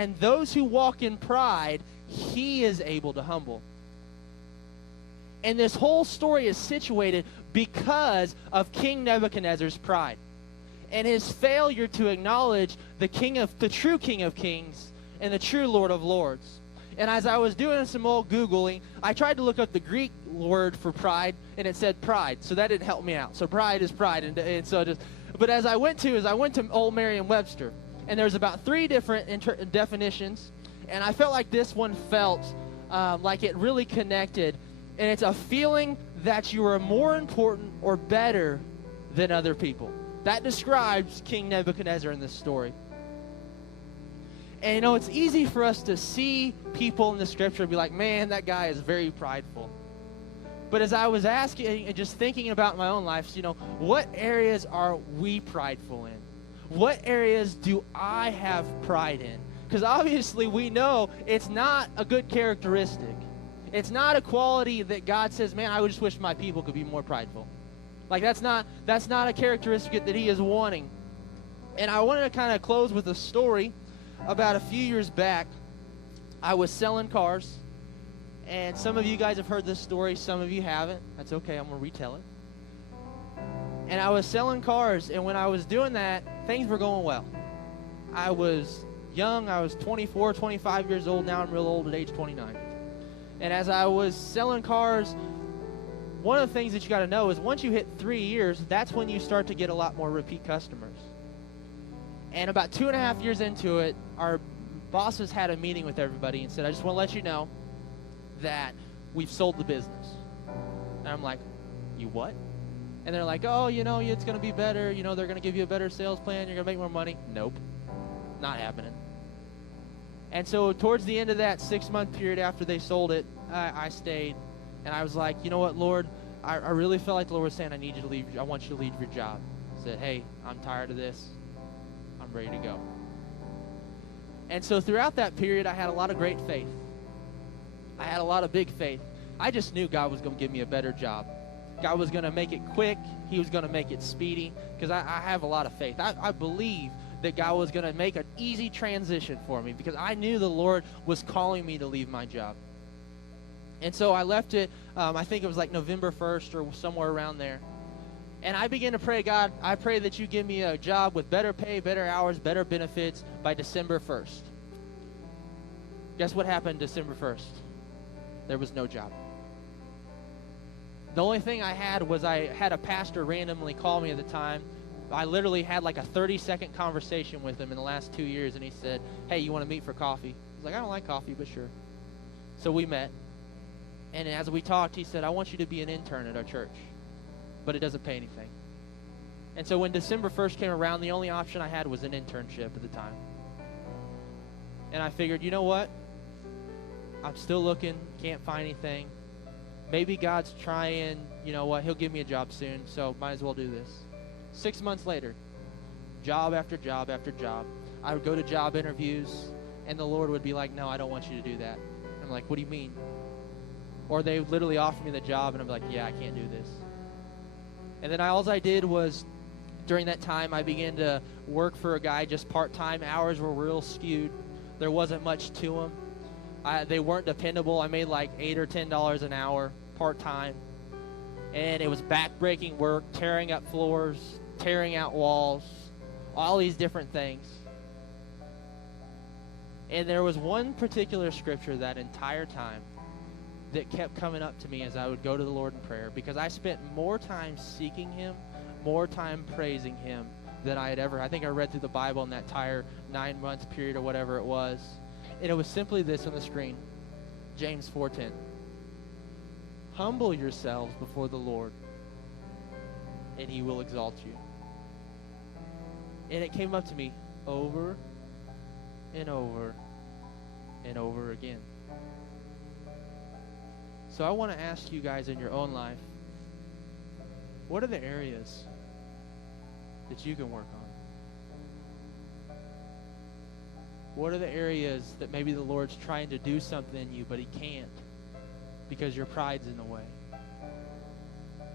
And those who walk in pride, he is able to humble. And this whole story is situated because of King Nebuchadnezzar's pride and his failure to acknowledge the true King of Kings and the true Lord of Lords. And as I was doing some old Googling, I tried to look up the Greek word for pride, and it said pride. So that didn't help me out. So pride is pride. But as I went to Old Merriam-Webster, and there's about 3 different definitions, and I felt like this one felt like it really connected. And it's a feeling that you are more important or better than other people. That describes King Nebuchadnezzar in this story. And you know, it's easy for us to see people in the scripture and be like, man, that guy is very prideful. But as I was asking and just thinking about my own life, you know, what areas are we prideful in? What areas do I have pride in? Because obviously we know it's not a good characteristic. It's not a quality that God says, man, I just wish my people could be more prideful. Like that's not a characteristic that he is wanting. And I wanted to kind of close with a story. About a few years back, I was selling cars. And some of you guys have heard this story, some of you haven't. That's okay, I'm going to retell it. And I was selling cars, and when I was doing that, things were going well. I was young, I was 24, 25 years old. Now I'm real old at age 29. And as I was selling cars, one of the things that you got to know is once you hit 3 years, that's when you start to get a lot more repeat customers. And about 2.5 years into it, our bosses had a meeting with everybody and said, I just want to let you know that we've sold the business. And I'm like, you what? And they're like, oh, you know, it's going to be better. You know, they're going to give you a better sales plan. You're going to make more money. Nope. Not happening. And so towards the end of that 6-month period after they sold it, I stayed. And I was like, you know what, Lord? I really felt like the Lord was saying, I need you to leave. I want you to leave your job. I said, hey, I'm tired of this. I'm ready to go. And so throughout that period, I had a lot of great faith. I had a lot of big faith. I just knew God was going to give me a better job. God was going to make it quick. He was going to make it speedy because I have a lot of faith. I believe that God was going to make an easy transition for me because I knew the Lord was calling me to leave my job. And so I left it, I think it was like November 1st or somewhere around there. And I began to pray, God, I pray that you give me a job with better pay, better hours, better benefits by December 1st. Guess what happened December 1st? There was no job. The only thing I had was I had a pastor randomly call me at the time. I literally had like a 30-second conversation with him in the last 2 years, and he said, hey, you want to meet for coffee? I was like, I don't like coffee, but sure. So we met. And as we talked, he said, I want you to be an intern at our church, but it doesn't pay anything. And so when December 1st came around, the only option I had was an internship at the time. And I figured, you know what? I'm still looking, can't find anything. Maybe God's trying, you know what, he'll give me a job soon, so might as well do this. 6 months later, job after job after job. I would go to job interviews, and the Lord would be like, no, I don't want you to do that. I'm like, what do you mean? Or they would literally offer me the job, and I'm like, yeah, I can't do this. And then all I did was, during that time, I began to work for a guy just part-time. Hours were real skewed. There wasn't much to them. They weren't dependable. I made like $8 or $10 an hour part-time. And it was back-breaking work, tearing up floors, tearing out walls, all these different things. And there was one particular scripture that entire time that kept coming up to me as I would go to the Lord in prayer, because I spent more time seeking him, more time praising him than I had ever. I think I read through the Bible in that entire 9-month period or whatever it was. And it was simply this on the screen, James 4:10. Humble yourselves before the Lord, and he will exalt you. And it came up to me over and over and over again. So I want to ask you guys in your own life, what are the areas that you can work on? What are the areas that maybe the Lord's trying to do something in you, but he can't because your pride's in the way?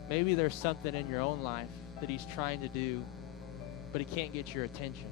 Maybe there's something in your own life that he's trying to do, but he can't get your attention.